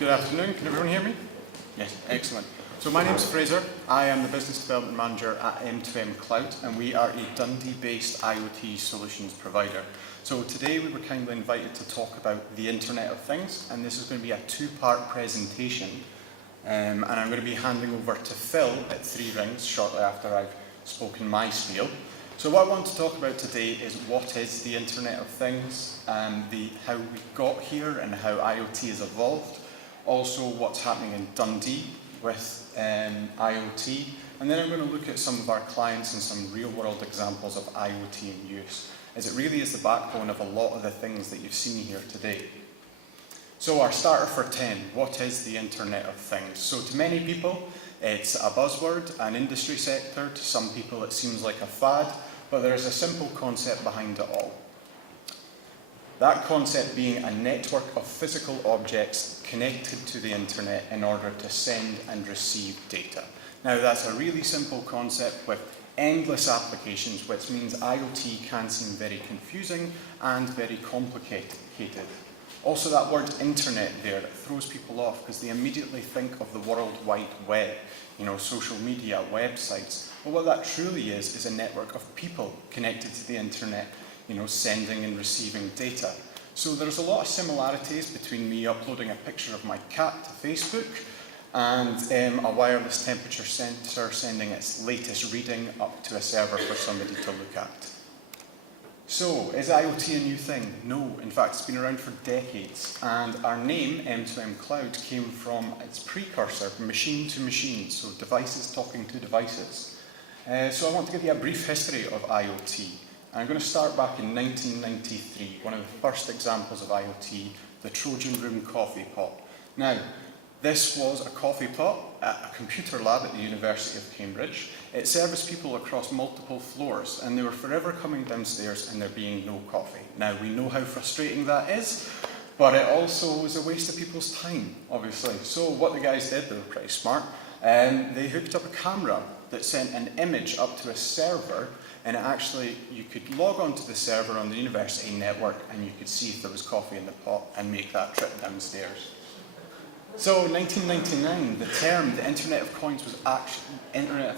Good afternoon, can everyone hear me? Yes, excellent. So my name's Fraser, I am the Business Development Manager at M2MCLOUD and we are a Dundee-based IoT solutions provider. So today we were kindly invited to talk about the Internet of Things, and this is going to be a two-part presentation, and I'm going to be handing over to Phil at 3rings shortly after I've spoken my spiel. So what I want to talk about today is what is the Internet of Things, how we got here and how IoT has evolved, also what's happening in Dundee with IoT, and then I'm going to look at some of our clients and some real-world examples of IoT in use, as it really is the backbone of a lot of the things that you've seen here today. So our starter for 10, what is the Internet of Things? So to many people, it's a buzzword, an industry sector. To some people it seems like a fad, but there is a simple concept behind it all. That concept being a network of physical objects connected to the internet in order to send and receive data. Now that's a really simple concept with endless applications, which means IoT can seem very confusing and very complicated. Also that word internet there, it throws people off because they immediately think of the World Wide Web, social media, websites. But what that truly is a network of people connected to the internet, sending and receiving data. So there's a lot of similarities between me uploading a picture of my cat to Facebook and a wireless temperature sensor sending its latest reading up to a server for somebody to look at. So, is IoT a new thing? No, in fact it's been around for decades, and our name, M2MCLOUD, came from its precursor, machine to machine, so devices talking to devices. So I want to give you a brief history of IoT. I'm going to start back in 1993, one of the first examples of IoT, the Trojan Room coffee pot. Now, this was a coffee pot at a computer lab at the University of Cambridge. It serviced people across multiple floors, and they were forever coming downstairs and there being no coffee. Now, we know how frustrating that is, but it also was a waste of people's time, obviously. So what the guys did, they were pretty smart, they hooked up a camera that sent an image up to a server, and you could log onto the server on the university network and you could see if there was coffee in the pot and make that trip downstairs. So in 1999, the term the Internet of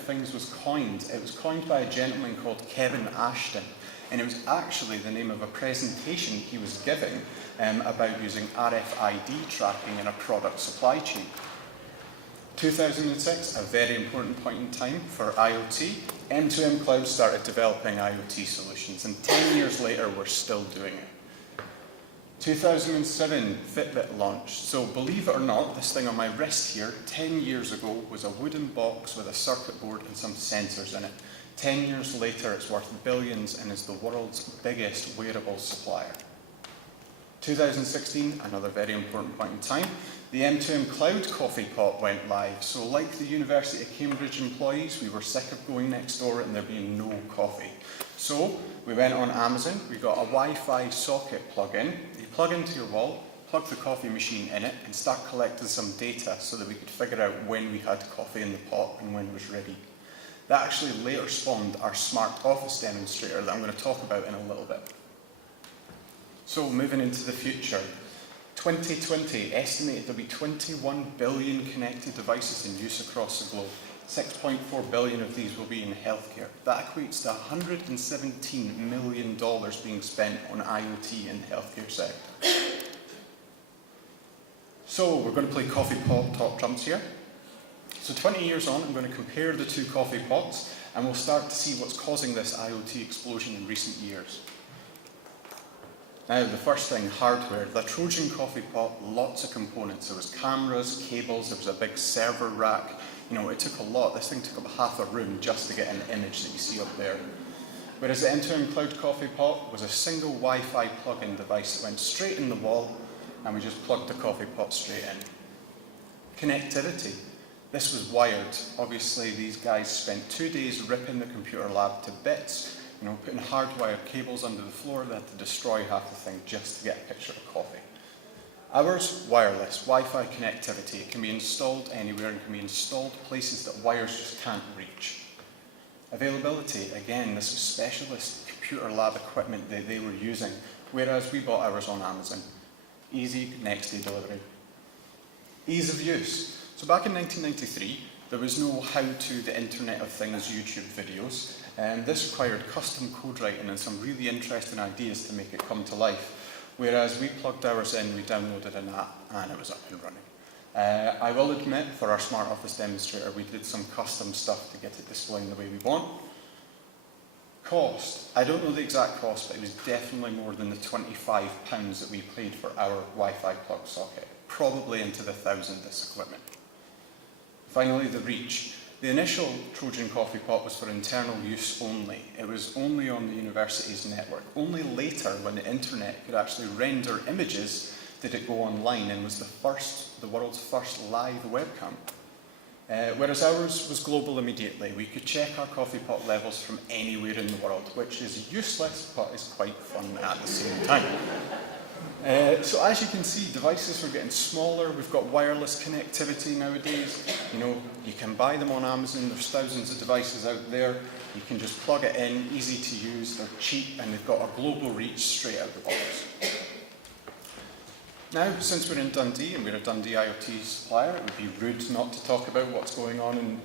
Things was coined. It was coined by a gentleman called Kevin Ashton, and it was actually the name of a presentation he was giving about using RFID tracking in a product supply chain. 2006, a very important point in time for IoT. M2MCLOUD started developing IoT solutions, and 10 years later we're still doing it. 2007, Fitbit launched. So believe it or not, this thing on my wrist here, 10 years ago, was a wooden box with a circuit board and some sensors in it. 10 years later, it's worth billions and is the world's biggest wearable supplier. 2016, another very important point in time, the M2MCLOUD coffee pot went live. So like the University of Cambridge employees, we were sick of going next door and there being no coffee. So we went on Amazon, we got a Wi-Fi socket plug-in. You plug into your wall, plug the coffee machine in it, and start collecting some data so that we could figure out when we had coffee in the pot and when it was ready. That actually later spawned our smart office demonstrator that I'm going to talk about in a little bit. So moving into the future, 2020 estimated there'll be 21 billion connected devices in use across the globe. 6.4 billion of these will be in healthcare. That equates to $117 million being spent on IoT in the healthcare sector. So we're going to play coffee pot top trumps here. So 20 years on, I'm going to compare the two coffee pots, and we'll start to see what's causing this IoT explosion in recent years. Now, the first thing, hardware. The Trojan coffee pot, lots of components. There was cameras, cables, there was a big server rack. It took a lot. This thing took up half a room just to get an image that you see up there. Whereas the M2MCLOUD coffee pot was a single Wi-Fi plug-in device that went straight in the wall, and we just plugged the coffee pot straight in. Connectivity. This was wired. Obviously, these guys spent 2 days ripping the computer lab to bits, putting hardwired cables under the floor. They had to destroy half the thing just to get a picture of coffee. Ours, wireless, Wi-Fi connectivity. It can be installed anywhere and can be installed places that wires just can't reach. Availability, again, this was specialist computer lab equipment that they were using, whereas we bought ours on Amazon. Easy next day delivery. Ease of use. So back in 1993, there was no how to the Internet of Things YouTube videos, and this required custom code writing and some really interesting ideas to make it come to life. Whereas we plugged ours in, we downloaded an app, and it was up and running. I will admit, for our Smart Office demonstrator, we did some custom stuff to get it displaying the way we want. Cost. I don't know the exact cost, but it was definitely more than the £25 that we paid for our Wi-Fi plug socket. Probably into the thousand, this equipment. Finally, the reach. The initial Trojan coffee pot was for internal use only. It was only on the university's network. Only later, when the internet could actually render images, did it go online and was the world's first live webcam. Whereas ours was global immediately. We could check our coffee pot levels from anywhere in the world, which is useless, but is quite fun at the same time. So as you can see, devices were getting smaller. We've got wireless connectivity nowadays. You can buy them on Amazon. There's thousands of devices out there. You can just plug it in, easy to use, they're cheap, and they've got a global reach straight out the box. Now, since we're in Dundee and we're a Dundee IoT supplier, it would be rude not to talk about what's going on in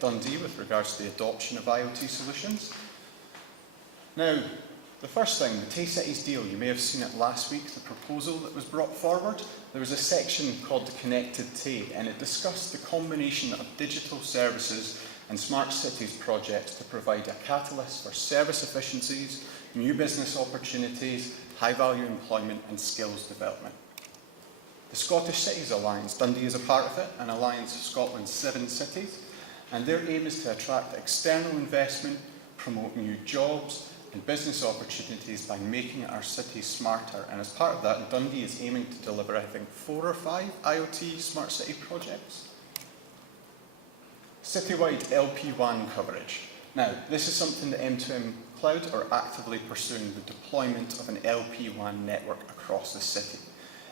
Dundee with regards to the adoption of IoT solutions. Now, the first thing, the Tay Cities deal, you may have seen it last week, the proposal that was brought forward. There was a section called the Connected Tay, and it discussed the combination of digital services and smart cities projects to provide a catalyst for service efficiencies, new business opportunities, high-value employment and skills development. The Scottish Cities Alliance, Dundee is a part of it, an alliance of Scotland's 7 cities, and their aim is to attract external investment, promote new jobs and business opportunities by making our cities smarter. And as part of that, Dundee is aiming to deliver, I think, 4 or 5 IoT smart city projects. Citywide LP1 coverage. Now, this is something that M2MCLOUD are actively pursuing, the deployment of an LP1 network across the city,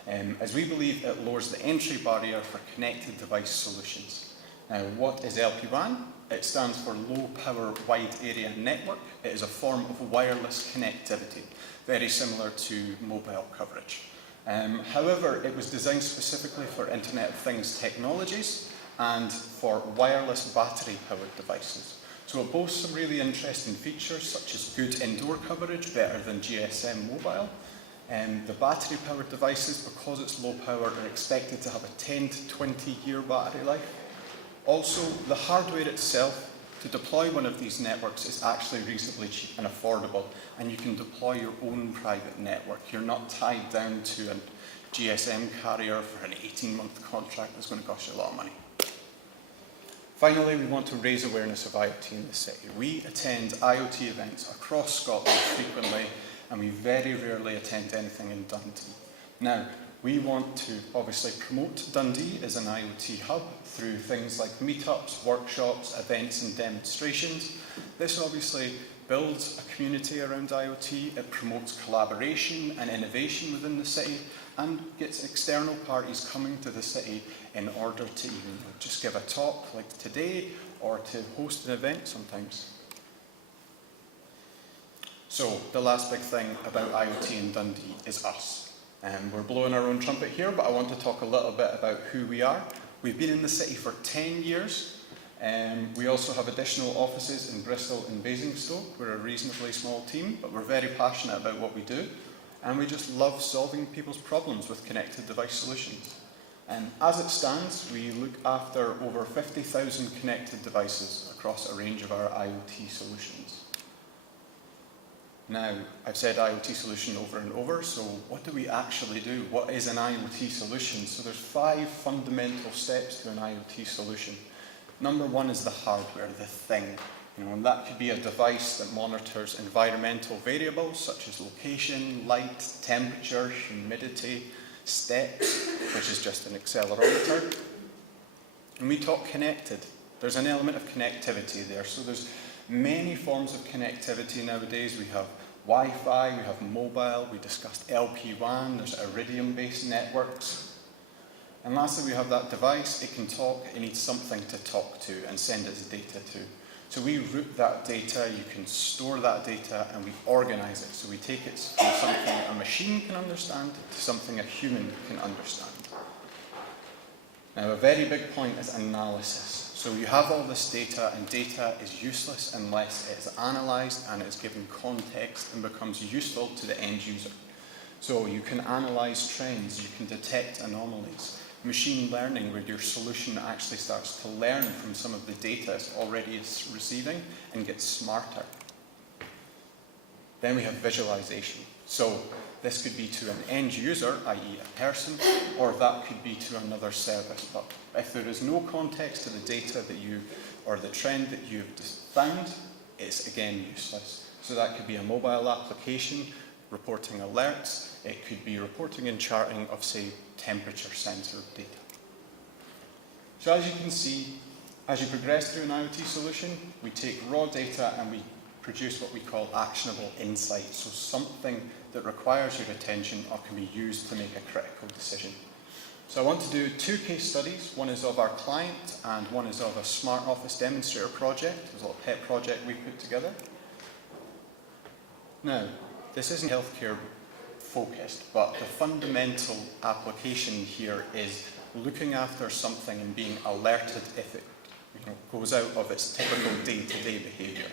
as we believe it lowers the entry barrier for connected device solutions. Now, what is LP1? It stands for Low Power Wide Area Network. It is a form of wireless connectivity, very similar to mobile coverage. However, it was designed specifically for Internet of Things technologies and for wireless battery-powered devices. So it boasts some really interesting features, such as good indoor coverage, better than GSM mobile. The battery-powered devices, because it's low power, are expected to have a 10 to 20-year battery life. Also, the hardware itself, to deploy one of these networks, is actually reasonably cheap and affordable, and you can deploy your own private network. You're not tied down to a GSM carrier for an 18-month contract that's going to cost you a lot of money. Finally, we want to raise awareness of IoT in the city. We attend IoT events across Scotland frequently, and we very rarely attend anything in Dundee. Now, we want to obviously promote Dundee as an IoT hub through things like meetups, workshops, events and demonstrations. This obviously builds a community around IoT, it promotes collaboration and innovation within the city, and gets external parties coming to the city in order to even just give a talk like today or to host an event sometimes. So the last big thing about IoT in Dundee is us. We're blowing our own trumpet here, but I want to talk a little bit about who we are. We've been in the city for 10 years. We also have additional offices in Bristol and Basingstoke. We're a reasonably small team, but we're very passionate about what we do. And we just love solving people's problems with connected device solutions. As it stands, we look after over 50,000 connected devices across a range of our IoT solutions. Now, I've said IoT solution over and over, so what do we actually do? What is an IoT solution? So there's 5 fundamental steps to an IoT solution. Number 1 is the hardware, the thing. And that could be a device that monitors environmental variables such as location, light, temperature, humidity, steps, which is just an accelerometer. And we talk connected. There's an element of connectivity there. So there's many forms of connectivity nowadays. We have Wi-Fi, we have mobile, we discussed LP1, there's Iridium-based networks. And lastly, we have that device. It can talk, it needs something to talk to and send its data to. So we route that data, you can store that data, and we organize it. So we take it from something a machine can understand to something a human can understand. Now, a very big point is analysis. So you have all this data, and data is useless unless it's analysed and it's given context and becomes useful to the end user. So you can analyse trends, you can detect anomalies. Machine learning, where your solution actually starts to learn from some of the data it's already receiving and gets smarter. Then we have visualization. So this could be to an end user, i.e. a person, or that could be to another service. But if there is no context to the data that or the trend that you've found, it's again useless. So that could be a mobile application reporting alerts. It could be reporting and charting of, say, temperature sensor data. So as you can see, as you progress through an IoT solution, we take raw data and we produce what we call actionable insights, so something that requires your attention or can be used to make a critical decision. So I want to do 2 case studies. One is of our client and one is of a smart office demonstrator project. It was a little pet project we put together. Now, this isn't healthcare focused, but the fundamental application here is looking after something and being alerted if it goes out of its typical day-to-day behaviour.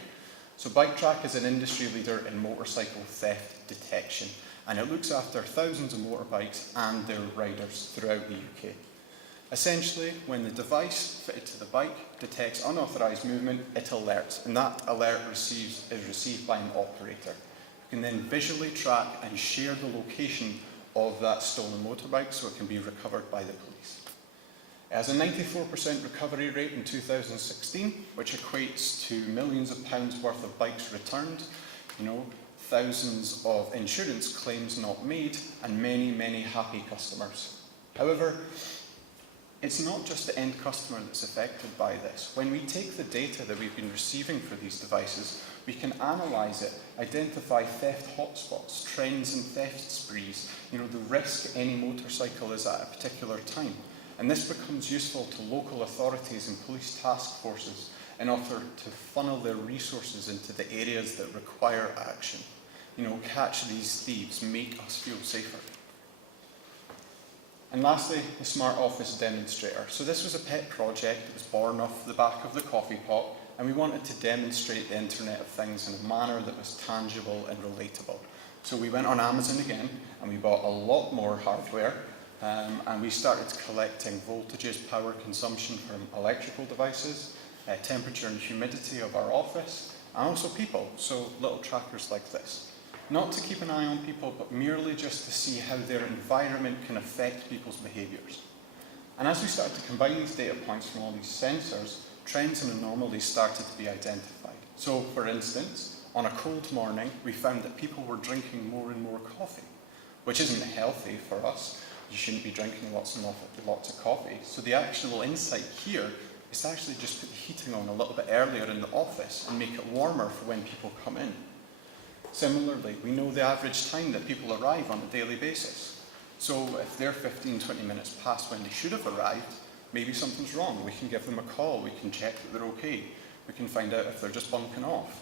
So BikeTrack is an industry leader in motorcycle theft detection, and it looks after thousands of motorbikes and their riders throughout the UK. Essentially, when the device fitted to the bike detects unauthorised movement, it alerts, and that alert is received by an operator, who can then visually track and share the location of that stolen motorbike so it can be recovered by the police. It has a 94% recovery rate in 2016, which equates to millions of pounds worth of bikes returned, thousands of insurance claims not made, and many, many happy customers. However, it's not just the end customer that's affected by this. When we take the data that we've been receiving for these devices, we can analyse it, identify theft hotspots, trends in theft sprees, the risk any motorcycle is at a particular time. And this becomes useful to local authorities and police task forces in order to funnel their resources into the areas that require action. Catch these thieves, make us feel safer. And lastly, the Smart Office Demonstrator. So this was a pet project that was born off the back of the coffee pot, and we wanted to demonstrate the Internet of Things in a manner that was tangible and relatable. So we went on Amazon again, and we bought a lot more hardware, and we started collecting voltages, power consumption from electrical devices, temperature and humidity of our office, and also people, so little trackers like this. Not to keep an eye on people, but merely just to see how their environment can affect people's behaviours. And as we started to combine these data points from all these sensors, trends and anomalies started to be identified. So, for instance, on a cold morning, we found that people were drinking more and more coffee, which isn't healthy for us. You shouldn't be drinking lots and lots of coffee. So the actual insight here is to actually just put the heating on a little bit earlier in the office and make it warmer for when people come in. Similarly, we know the average time that people arrive on a daily basis. So if they're 15-20 minutes past when they should have arrived, maybe something's wrong. We can give them a call, we can check that they're okay. We can find out if they're just bunking off.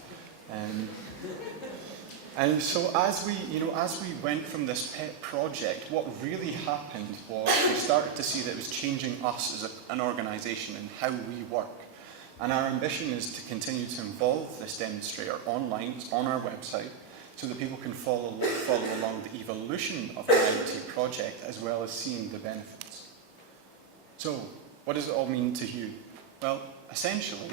And so as we went from this pet project, what really happened was we started to see that it was changing us as an organisation and how we work. And our ambition is to continue to involve this demonstrator online, on our website, so that people can follow along the evolution of the IoT project as well as seeing the benefits. So, what does it all mean to you? Well, essentially,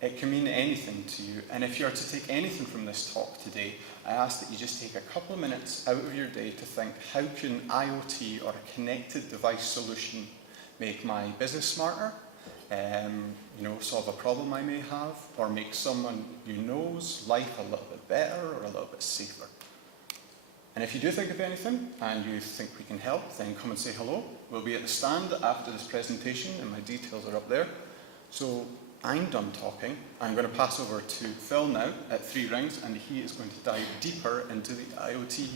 it can mean anything to you, and if you are to take anything from this talk today, I ask that you just take a couple of minutes out of your day to think, how can IoT or a connected device solution make my business smarter, solve a problem I may have, or make someone you know's life a little bit better or a little bit safer. And if you do think of anything and you think we can help, then come and say hello. We'll be at the stand after this presentation, and my details are up there. So I'm done talking. I'm going to pass over to Phil now at 3rings, and he is going to dive deeper into the IoT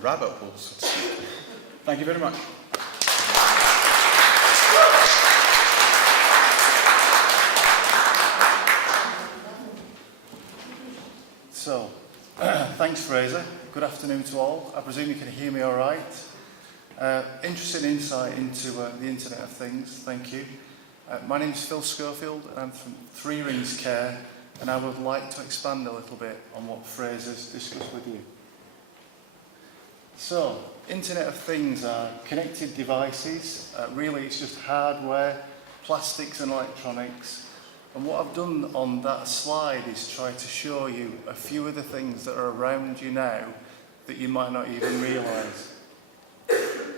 rabbit hole, so to speak. Thank you very much. So, thanks Fraser. Good afternoon to all. I presume you can hear me all right. Interesting insight into the Internet of Things, thank you. My name is Phil Schofield and I'm from 3rings Care, and I would like to expand a little bit on what Fraser's discussed with you. So, Internet of Things are connected devices. Really it's just hardware, plastics and electronics. And what I've done on that slide is try to show you a few of the things that are around you now that you might not even realise.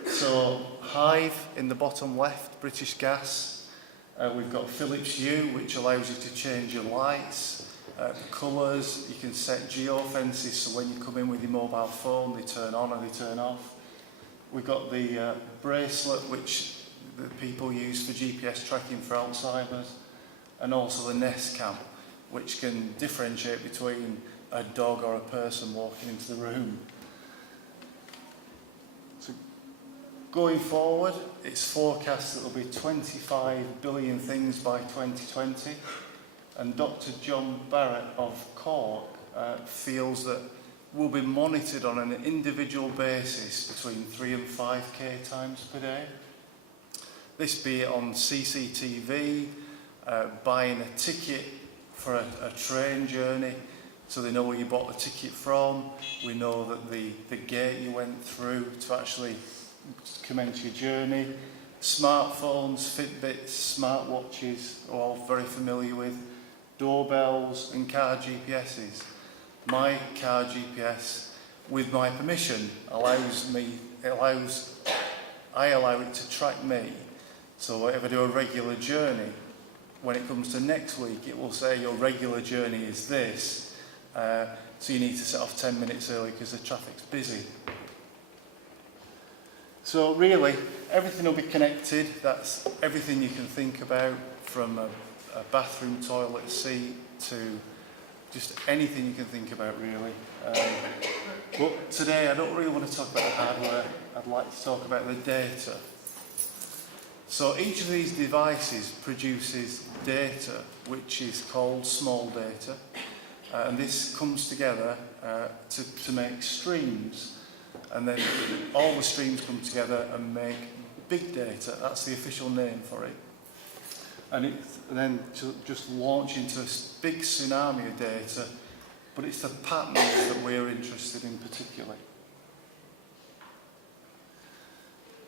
So, Hive in the bottom left, British Gas. We've got Philips Hue, which allows you to change your lights, colours. You can set geofences, so when you come in with your mobile phone, they turn on or they turn off. We've got the bracelet, which the people use for GPS tracking for Alzheimer's, and also the Nest Cam, which can differentiate between a dog or a person walking into the room. So, going forward, it's forecast that there'll be 25 billion things by 2020, and Dr. John Barrett of Cork feels that we'll be monitored on an individual basis between 3 and 5k times per day. This be it on CCTV, buying a ticket for a train journey, so they know where you bought the ticket from. We know that the gate you went through to actually commence your journey. Smartphones, Fitbits, smartwatches, are all very familiar with. Doorbells and car GPSs. My car GPS, with my permission, I allow it to track me. So if I do a regular journey, when it comes to next week, it will say your regular journey is this. So you need to set off 10 minutes early because the traffic's busy. So really, everything will be connected. That's everything you can think about, from a bathroom toilet seat to just anything you can think about, really. But today I don't really want to talk about the hardware. I'd like to talk about the data. So each of these devices produces data, which is called small data. And this comes together to make streams. And then all the streams come together and make big data. That's the official name for it. And it then just launch into a big tsunami of data, but it's the patterns that we're interested in particularly.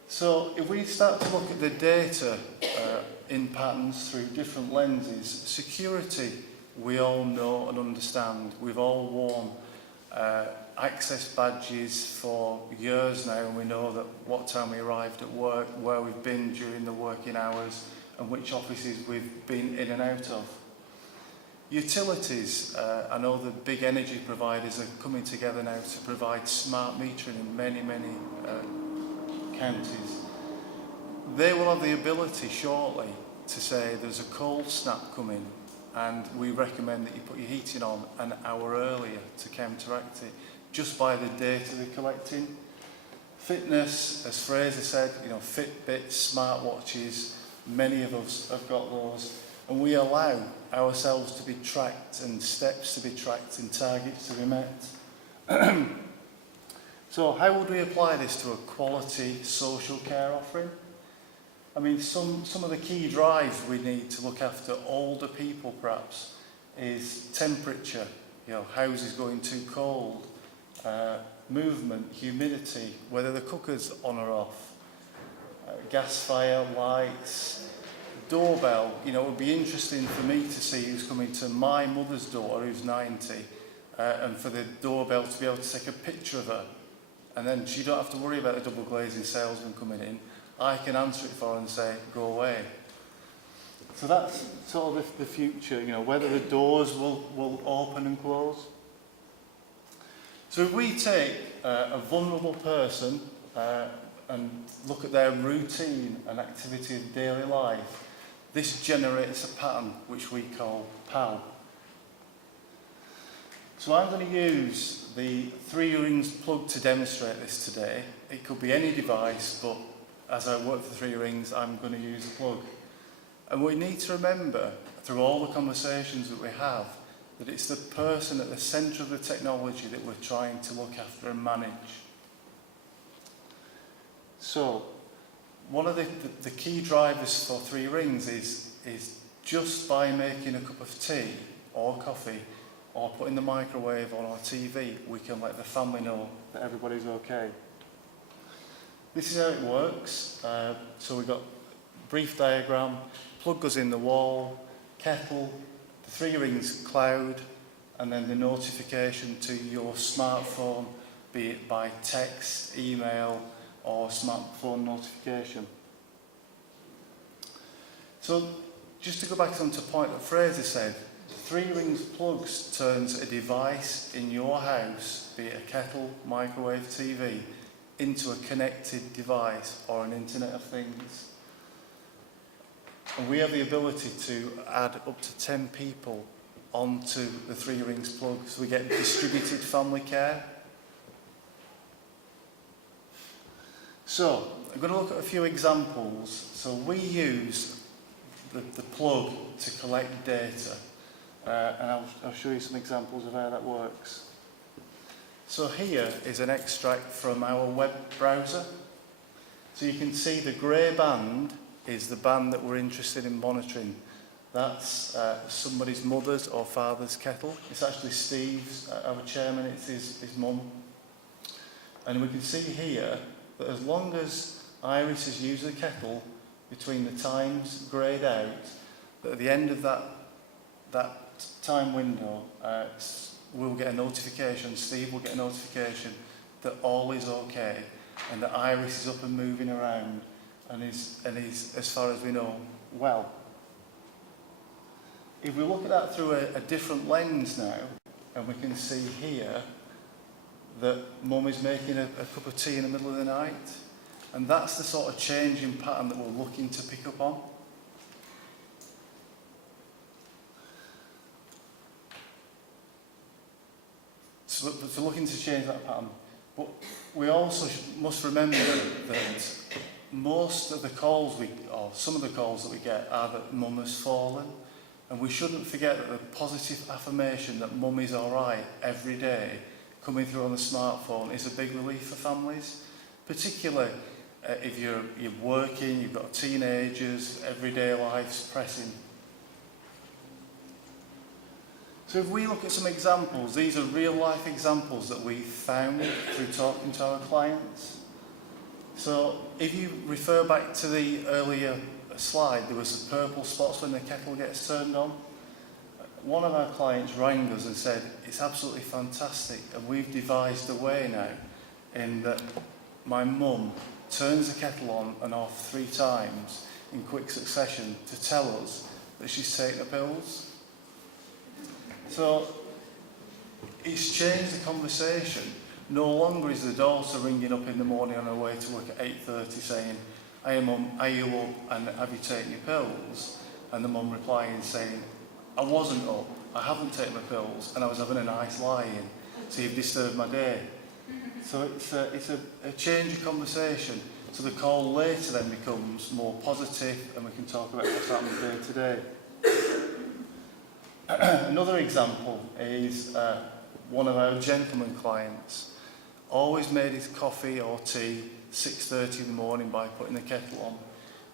So if we start to look at the data in patterns through different lenses, security we all know and understand. We've all worn access badges for years now, and we know that what time we arrived at work, where we've been during the working hours, and which offices we've been in and out of. Utilities, I know the big energy providers are coming together now to provide smart metering in many counties. They will have the ability shortly to say there's a cold snap coming and we recommend that you put your heating on an hour earlier to counteract it, just by the data they're collecting. Fitness, as Fraser said, Fitbits, smartwatches, many of us have got those, and we allow ourselves to be tracked and steps to be tracked and targets to be met. So how would we apply this to a quality social care offering? I mean, some of the key drives we need to look after older people perhaps is temperature, houses going too cold, movement, humidity, whether the cooker's on or off, gas fire, lights, doorbell. It would be interesting for me to see who's coming to my mother's door, who's 90, and for the doorbell to be able to take a picture of her. And then she don't have to worry about the double glazing salesman coming in. I can answer it for her and say, go away. So that's sort of the future, whether the doors will open and close. So if we take a vulnerable person and look at their routine and activity of daily life, this generates a pattern which we call PAL. So I'm going to use the 3rings plug to demonstrate this today. It could be any device, but as I work for 3rings, I'm going to use the plug. And we need to remember, through all the conversations that we have, that it's the person at the centre of the technology that we're trying to look after and manage. So, one of the key drivers for 3rings is just by making a cup of tea or coffee or putting the microwave on our TV, we can let the family know that everybody's okay. This is how it works. So we've got a brief diagram, plug goes in the wall, kettle, the 3rings cloud, and then the notification to your smartphone, be it by text, email, or smartphone notification. So, just to go back on to a point that Fraser said, 3rings plugs turns a device in your house, be it a kettle, microwave, TV, into a connected device or an Internet of Things. And we have the ability to add up to 10 people onto the 3rings plug, so we get distributed family care. So, I'm going to look at a few examples. So we use the plug to collect data, and I'll show you some examples of how that works. So here is an extract from our web browser. So you can see the grey band is the band that we're interested in monitoring. That's somebody's mother's or father's kettle. It's actually Steve's, our chairman, it's his mum. And we can see here that as long as Iris has used the kettle between the times greyed out, that at the end of that time window, we'll get a notification, Steve will get a notification that all is okay and that Iris is up and moving around and is, as far as we know, well. If we look at that through a different lens now, and we can see here that Mum is making a cup of tea in the middle of the night, and that's the sort of change in pattern that we're looking to pick up on. So looking to change that pattern. But we also must remember that most of the calls or some of the calls that we get are that Mum has fallen. And we shouldn't forget that the positive affirmation that Mum is all right every day coming through on the smartphone is a big relief for families, particularly if you're working, you've got teenagers, everyday life's pressing. So if we look at some examples, these are real life examples that we found through talking to our clients. So if you refer back to the earlier slide, there was the purple spots when the kettle gets turned on. One of our clients rang us and said, it's absolutely fantastic, and we've devised a way now in that my mum turns the kettle on and off 3 times in quick succession to tell us that she's taken the pills. So it's changed the conversation. No longer is the daughter ringing up in the morning on her way to work at 8:30 saying, "Hey Mum, are you up and have you taken your pills?" And the mum replying saying, "I wasn't up, I haven't taken my pills, and I was having a nice lie-in, so you've disturbed my day." So it's a change of conversation. So the call later then becomes more positive, and we can talk about what's happening day to day. Another example is one of our gentleman clients always made his coffee or tea 6:30 in the morning by putting the kettle on.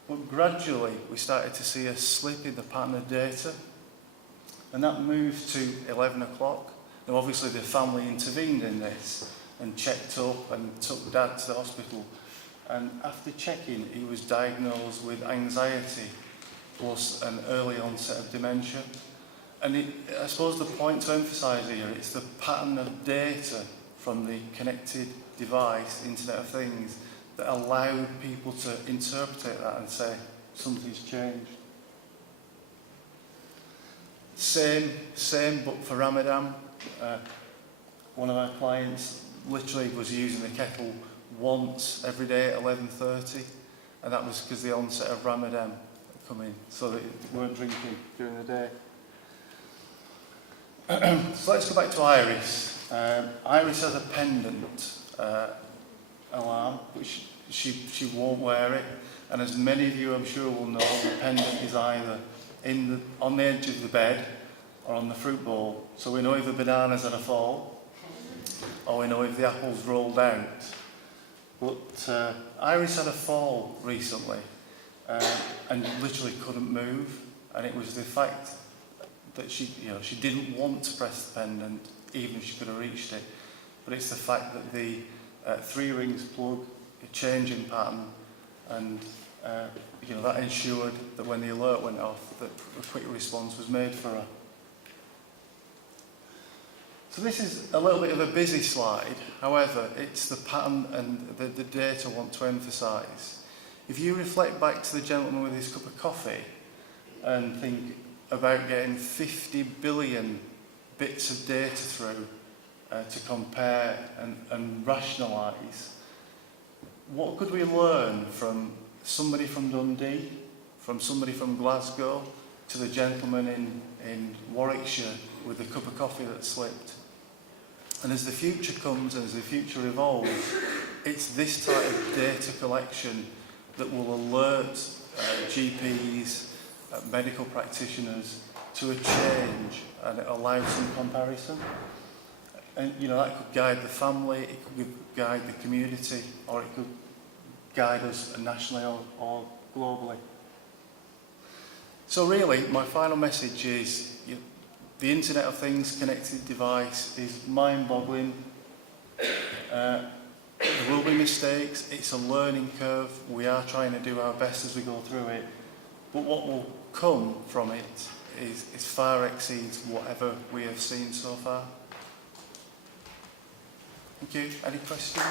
But gradually we started to see a slip in the pattern of data, and that moved to 11 o'clock. Now obviously the family intervened in this and checked up and took Dad to the hospital, and after checking he was diagnosed with anxiety plus an early onset of dementia. And I suppose the point to emphasise here is the pattern of data from the connected device, Internet of Things, that allowed people to interpret that and say something's changed. Same, but for Ramadan. One of our clients literally was using the kettle once every day at 11:30, and that was because the onset of Ramadan had come in, so they weren't drinking during the day. So let's go back to Iris. Iris has a pendant alarm, which she won't wear it, and as many of you I'm sure will know, the pendant is either on the edge of the bed or on the fruit bowl, so we know if the banana's had a fall or we know if the apple's rolled out. But Iris had a fall recently and literally couldn't move, and it was the fact that she didn't want to press the pendant even if she could have reached it. But it's the fact that the 3-rings plug, a change in pattern, and that ensured that when the alert went off, that a quick response was made for her. So this is a little bit of a busy slide. However, it's the pattern and the data I want to emphasise. If you reflect back to the gentleman with his cup of coffee and think about getting 50 billion bits of data through to compare and rationalise, what could we learn from somebody from Dundee, from somebody from Glasgow, to the gentleman in Warwickshire with the cup of coffee that slipped? And as the future comes and as the future evolves, it's this type of data collection that will alert GPs, medical practitioners to a change, and it allows some comparison. And that could guide the family, it could guide the community, or it could guide us nationally or globally. So really, my final message is the Internet of Things connected device is mind-boggling. There will be mistakes, it's a learning curve, we are trying to do our best as we go through it, but what will come from it is far exceeds whatever we have seen so far. Thank you. Any questions?